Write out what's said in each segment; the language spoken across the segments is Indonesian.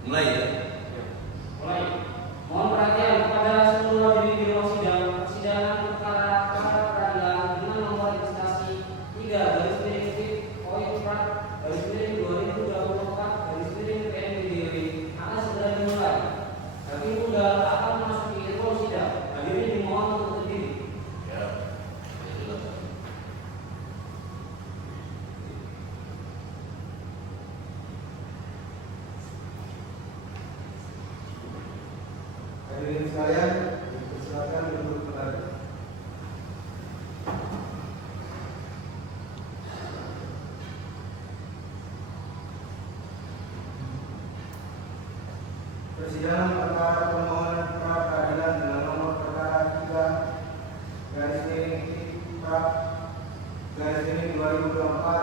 Mulai ya. Mulai. Mohon perhatian kepada seluruh hadirin di ruang sidang. Persidangan perkara peradilan dengan nomor registrasi 3/4/2024 akan segera dimulai. Hakim tunggal akan memasuki ruang sidang. Hadirin dimohon untuk berdiri. Ya. Hadirin sekalian, silakan duduk kembali. Persidangan perkara permohonan pra peradilan dengan nomor perkara 3/2024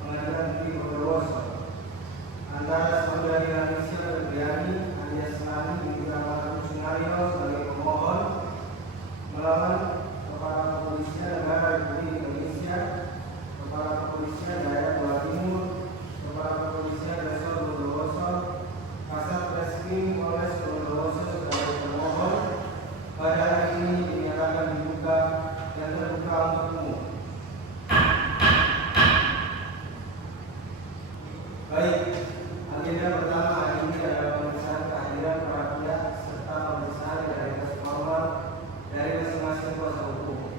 Pengadilan Negeri Bondowoso antara Saudari Indonesia Berdiani alias Nani binti Rahmat Sunario sebagai pemohon melawan Kepala Kepolisian Negara Republik Indonesia, Kepala Kepolisian Daerah Jawa Timur, Kepala Kepolisian Resor Bondowoso, Kasat Reskrim Polres Bondowoso sebagai pemohon pada hari ini dinyatakan dibuka dan terbuka untuk umum. Baik, agenda pertama hari ini adalah pemeriksaan kehadiran para pihak serta pemeriksaan identitas formal dari masing-masing kuasa hukum.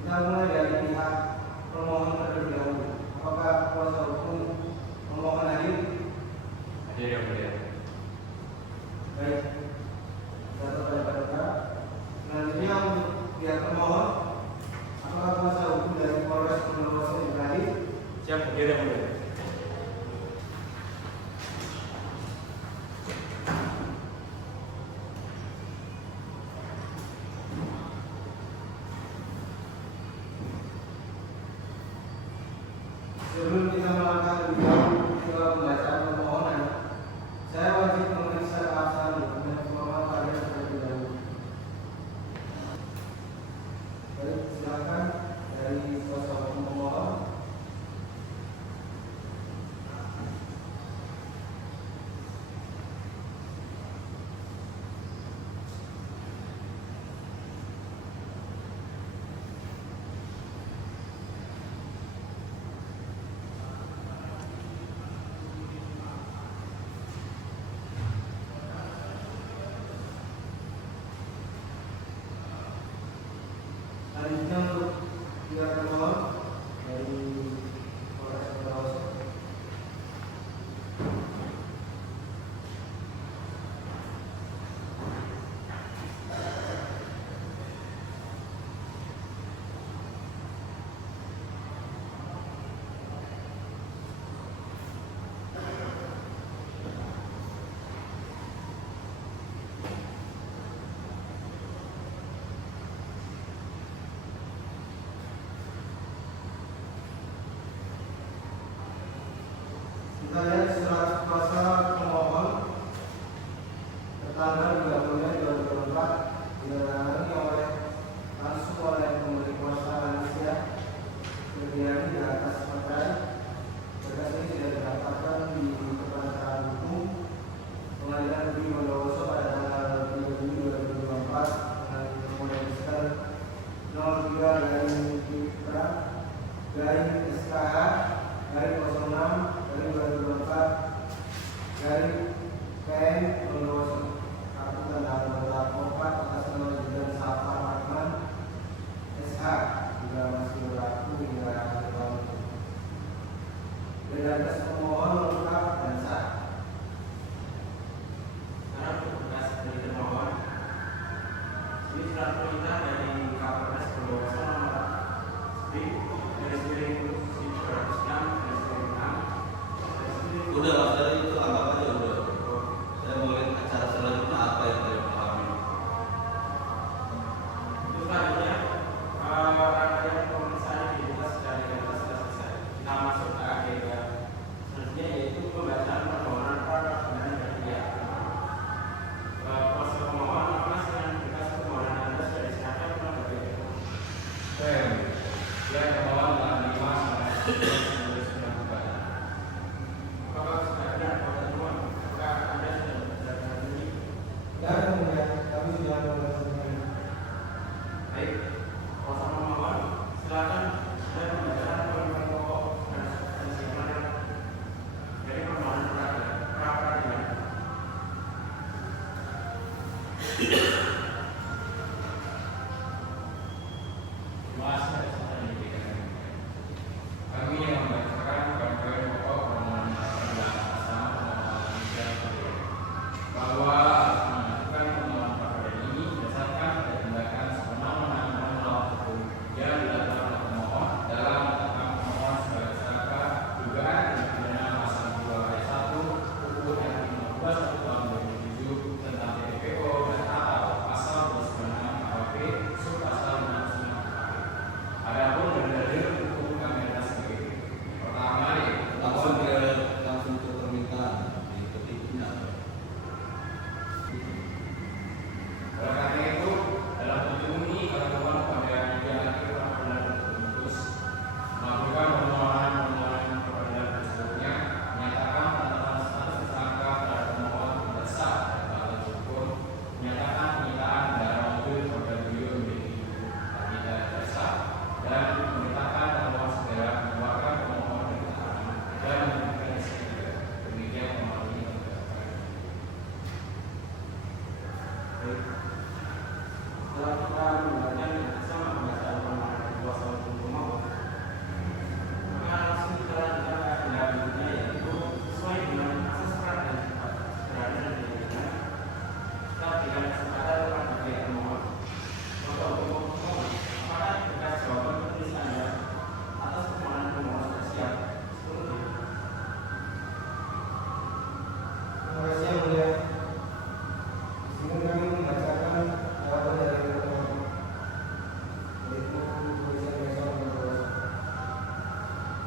Kita mulai dari pihak pemohon terlebih dahulu. Apakah kuasa hukum pemohon hadir? Hadir yang mulia. Baik, satu pada perkara. Selanjutnya untuk pihak pemohon, apakah kuasa hukum dari Polres Bondowoso juga hadir? Siap, hadir yang mulia. Sebelum kita melangkah lebih jauh ke pembacaan permohonan, saya wajib memeriksa keabsahan dokumen formal kalian terlebih dahulu. Baik, silakan dari kuasa hukum pemohon. Selanjutnya untuk pihak pemohon dari Polres Bondowoso. Kita lihat surat kuasa pemohon tertanggal 3 Mei 2024 ditandatangani oleh langsung oleh pemberi kuasa Malaysia Berdiani di atas perkara. Berkas ini sudah didaftarkan di Kepanitiaan Hukum Pengadilan Negeri Bondowoso pada tanggal 3 Juni 2024 dengan nomor register 03/SKH/06/2024 Bondowoso. Kartu tanda anggota advokat atas nama Jenderal Safar Rahman SH juga masih berlaku hingga akhir tahun ini. Identitas pemohon lengkap dan sah. Sekarang untuk berkas dari termohon. Ini surat perintah dari Kapolres Bondowoso nomor Udah Mas, dari itu anggap aja udah. Saya mau lihat acara selanjutnya apa yang kalian pahami. Selanjutnya rangkaian pemeriksaan identitas dan identitas sudah selesai. Kita masuk ke agenda selanjutnya yaitu pembacaan permohonan pra peradilan dari pihak kuasa pemohon. Mas dengan berkas permohonan Anda sudah disiapkan belum dari Ya, pemohon telah menerima sampai 19. Apakah sudah benar pada temuan? Apakah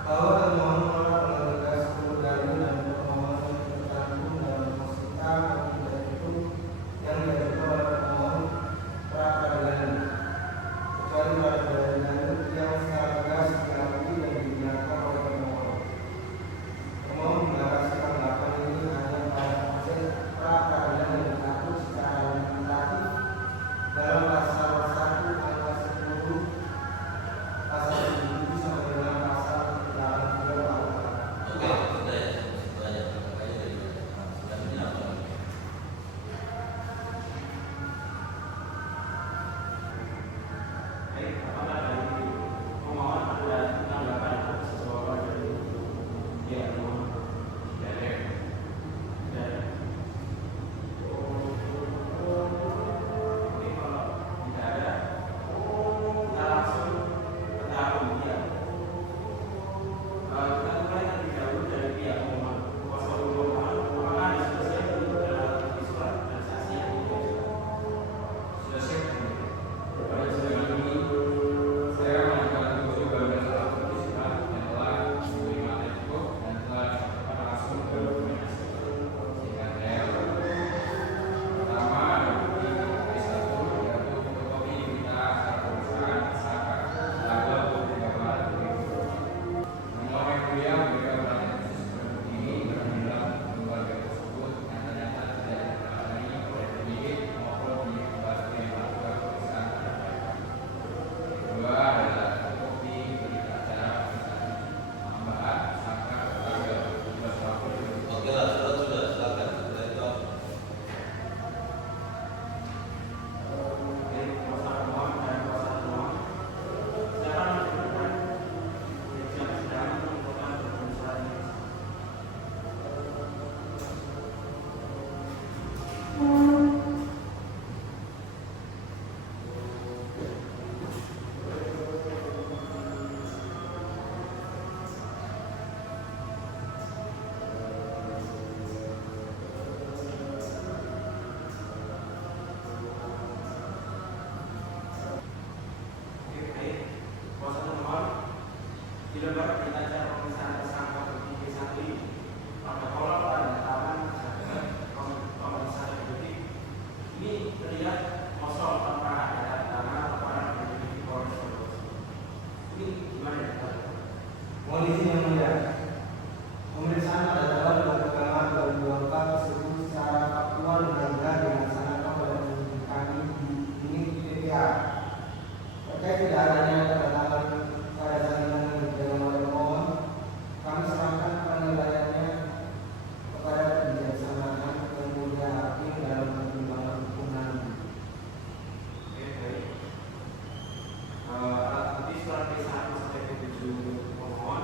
bahwa termohon menolak dengan tegas seluruh dalil dan permohonan yang tercantum dalam posita atau tidak itu yang diajukan oleh pemohon pra peradilan ini, kecuali pra peradilan yang secara tegas diakui dan dinyatakan oleh pemohon. Pemohon mengatakan tanggapan ini hanya pada proses pra peradilan yang diatur secara limitatif dalam pasal 1 angka 10 pasal 7 sampai dengan pasal 83 KUH. Oke, sudah ya, itu aja. Selanjutnya apa? Baik, apakah dari pemohon ada tanggapan atau sesuatu dari pihak pemohon? Dari Oke, kalau tidak ada, kita langsung ke tahap pembuktian. Kita mulai terlebih dahulu dari pihak pemohon. Kuasa hukum pemohon, apakah Anda sudah siap untuk menghadapi surat dan saksi yang diajukan? Sudah siap. Pada persidangan ini, saya mengajukan tujuh bagian surat keputusan yang telah diterima Menko dan telah disampaikan langsung ke Kemenkes. Sehingga saya pertama ada bukti fotokopi 1 yaitu fotokopi berita acara pemeriksaan tersangka tanggal 23 Maret 2020. Memohon yang mulia memberikan perhatian khusus pada bukti ini terhadap keluarga tersebut yang ternyata tidak ditangani oleh penyidik maupun dibantu yang melakukan pemeriksaan terhadap mereka. Kedua adalah fotokopi berita acara pemeriksaan tambahan tersangka tanggal 17 April 2020. Oke lah, sudah silakan. Sudah itu apa? Oke, kuasa pemohon dan kuasa pemohon. Silakan menunjukkan siap sedang menentukan pemeriksaan ini. Oke, baik. Kuasa pemohon di lembar berita acara pemeriksaan tersangka bukti C1 ini protokol tanda tangan pemeriksaan bukti ini terlihat kosong tanpa ada tanda laporan dari Polres Bondowoso. Ini gimana ya? Mohon izin yang mulia. Pemeriksaan pada tanggal 23 Maret 2024 tersebut secara faktual dan jelas dilaksanakan oleh penyidik kami di unit PPA. Terkait tidak adanya tanda tangan pada salinan yang dipegang oleh pemohon, kami serahkan penilaiannya kepada kebijaksanaan yang mulia hakim dalam pertimbangan hukum nanti. Oke, baik. Alat bukti surat P1 sampai P7 pemohon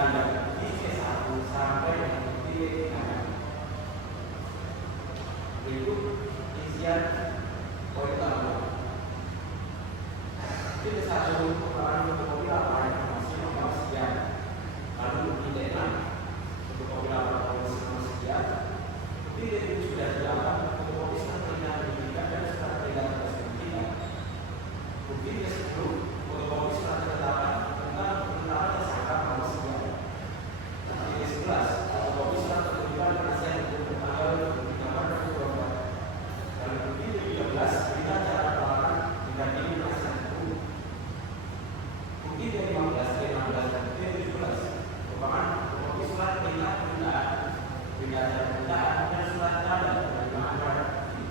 tanda bukti C1 sampai dengan bukti C3. Berikut isian poin tambahan. Bukti C1 merupakan fotokopi laporan informasi nomor sekian. Lalu bukti C6 fotokopi laporan polisi nomor sekian. Bukti C7 sudah dilakukan fotokopi surat perintah penyidikan dan surat perintah atas penyidikan. Bukti C10 fotokopi surat ketetapan tentang penetapan tersangka nomor sekian. Bukti C11 fotokopi surat penunjukan penasihat hukum tanggal 23 Maret 2024. Dan bukti C13 berita acara pelaporan didampingi penasihat hukum. Bukti C15, C16 dan C17 merupakan fotokopi surat perintah penundaan, berita acara penundaan dan surat tanda penerimaan barang bukti.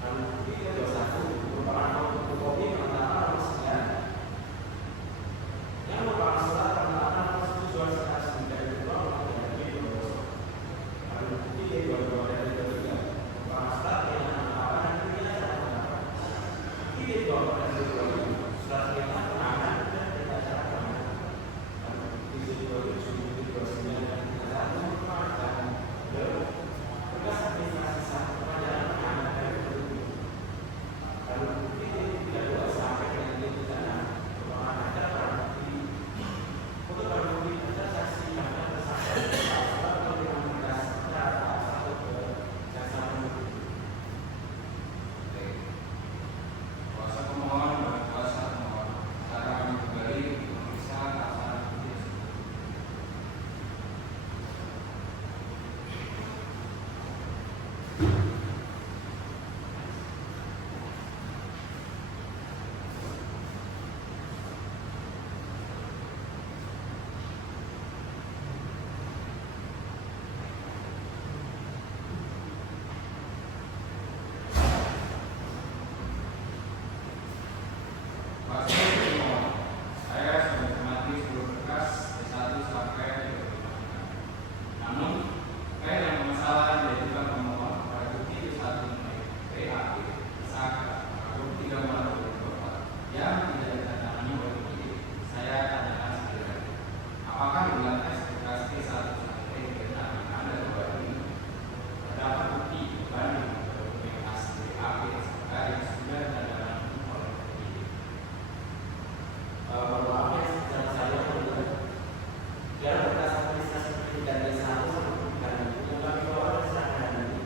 Lalu bukti C21 merupakan fotokopi penetapan nomor sekian yang merupakan surat penetapan persetujuan secara sementara kedua melalui video. Lalu bukti C22 dan C23 merupakan surat perintah penetapan dan berita acara penetapan. Bukti C24 dan C25 surat perintah penahanan dan berita acara penahanan. Lalu bukti C27, C29 dan C31 merupakan berkas administrasi sah perpanjangan penahanan dari penuntut. Lalu bukti C32 sampai dengan C36 merupakan ada barang bukti untuk barang bukti ada saksi yang tersangka surat penerimaan berkas secara tahap 1 ke jaksa penuntut. Kuasa pemohon dan kuasa pemohon sekarang kembali memeriksa keabsahan bukti tersebut. Kuasa pemohon, saya sudah mengamati 10 berkas C1 sampai C25. Namun, terkait dengan masalah yang diajukan pemohon pada bukti C1 PAP, tersangka, bukti 3 Maret 2024 yang tidak ditandatangani oleh penyidik, saya tanyakan sekali lagi. Apakah di lantai berkas C1 sampai C26 yang Anda kembali terdapat bukti berbanding dokumen asli PAP tersangka yang sudah ditandatangani oleh penyidik? Mohon maaf ya, secara saya menurut biar berkas administrasi penyidikan D1 sampai penyidikan yang kami bawa dan serahkan nanti.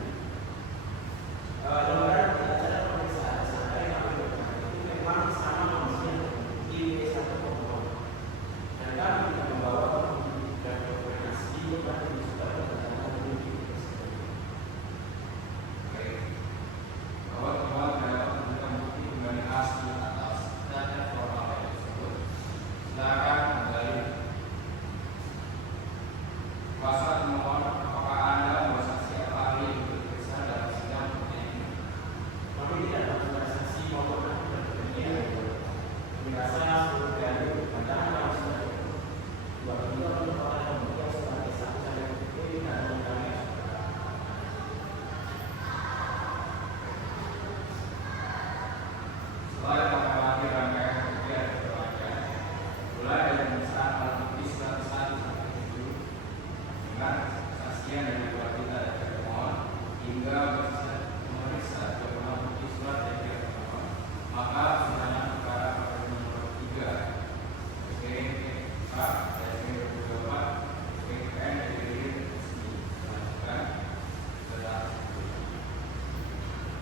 Lembaran berita acara pemeriksaan tersangka yang kami berikan itu memang sama nomornya di D1 pemohon. Dan kami tidak membawa bukti dan dokumen asli yang sudah bertanda di bukti tersebut. Baik, bahwa pemohon dapat menunjukkan bukti kembali asli atas data formal tersebut. Silakan kembali. Kuasa pemohon, apakah Anda mau saksi atau ahli yang diperiksa dalam sidang ini? Kami tidak melakukan saksi maupun ahli dan penyidik. Kami rasa seluruh dari pandangan yang sudah dua beliau merupakan pembuktian sebagai satu sampai bukti dan undang yang sudah. Setelah mengamati rangkaian bukti yang berlanjut, mulai dari pemeriksaan alat bukti 101 sampai 7 dengan kesaksian dari dua kita dan termohon hingga memeriksa jawaban bukti surat dari pihak termohon, maka sebenarnya perkara pada nomor 3 SPK dan SPK 24 SPKN dari resmi dilanjutkan ke tahap berikutnya.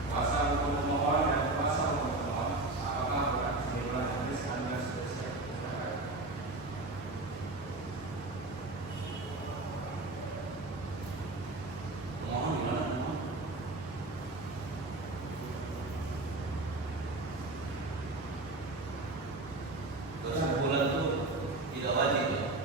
Kuasa hukum pemohon dan kuasa hukum pemohon, apakah berkat kesimpulan tulis Anda sudah siap? Silakan. Pemohon gimana pemohon? Kesimpulan itu tidak wajib ya?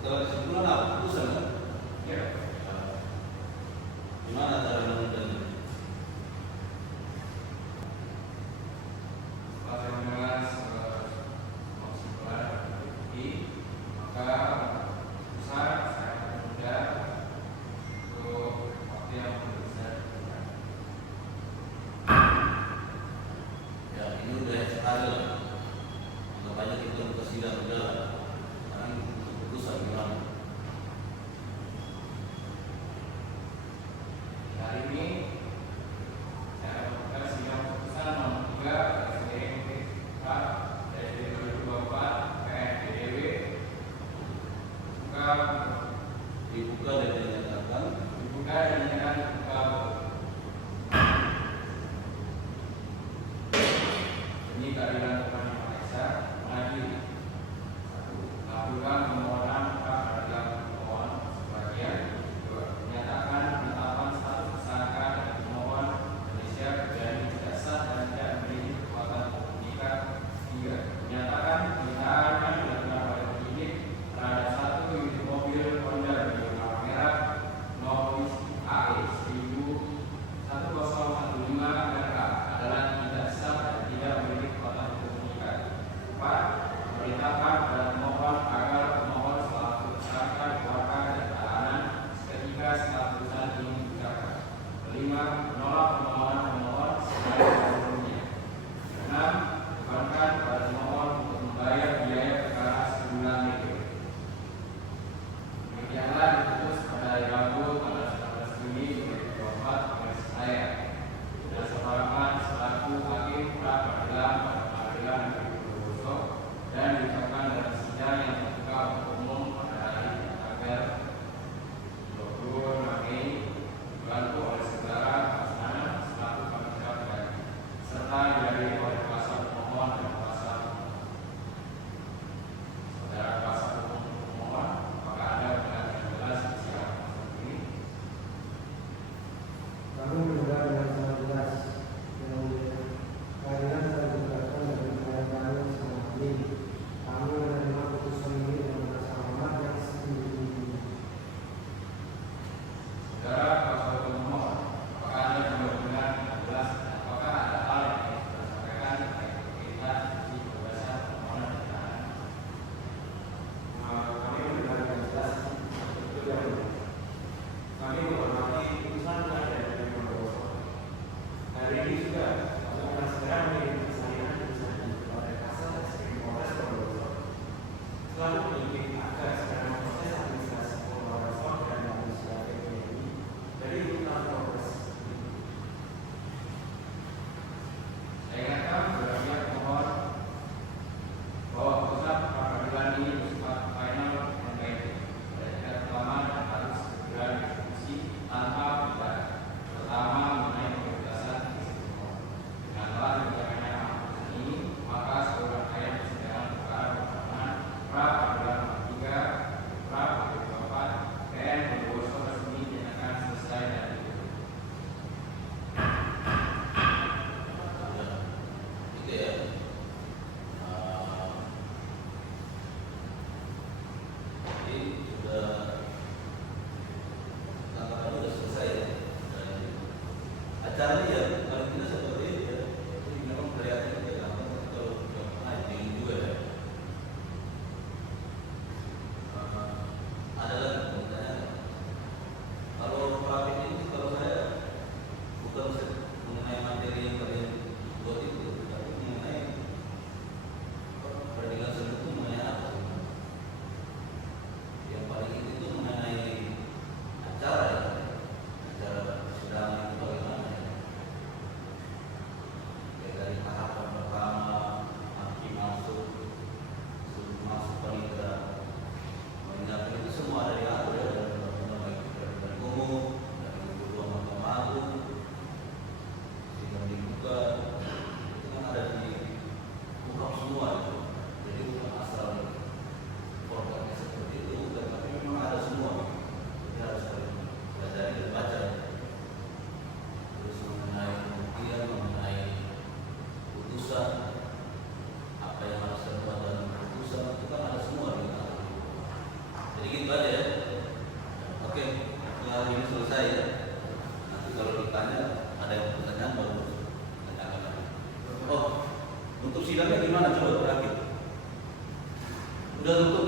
Setelah kesimpulan apa? Putusan kan? Ya. Gimana cara menentukannya? Setelah saya mendengar kesimpulan bukti, maka besar saya menunda untuk waktu yang belum bisa ditentukan. Ya ini udah sekali lah. Anggap aja kita buka sidang berjalan. Sekarang untuk putusan gimana? Hari ini saya lakukan sidang putusan nomor 3 SDMK dari 2024 PNBDW Dibuka dan dinyatakan dibuka dan dinyatakan dibuka demi keadilan kepada Malaysia mengadili melakukan permohonan hak keadilan pemohon sebagian kedua menyatakan penetapan status tersangka dan pemohon Malaysia berjadi tidak sah dan tidak memiliki kekuatan hukum mengikat. Tiga menyatakan penghinaan yang dilakukan oleh penyidik terhadap satu unit mobil Honda berwarna merah Novis AE gitu aja ya. Oke, setelah ini selesai ya. Nanti kalau ditanya ada yang pertanyaan baru tanyakan lagi. Oh, untuk sidangnya gimana coba terakhir? Udah tutup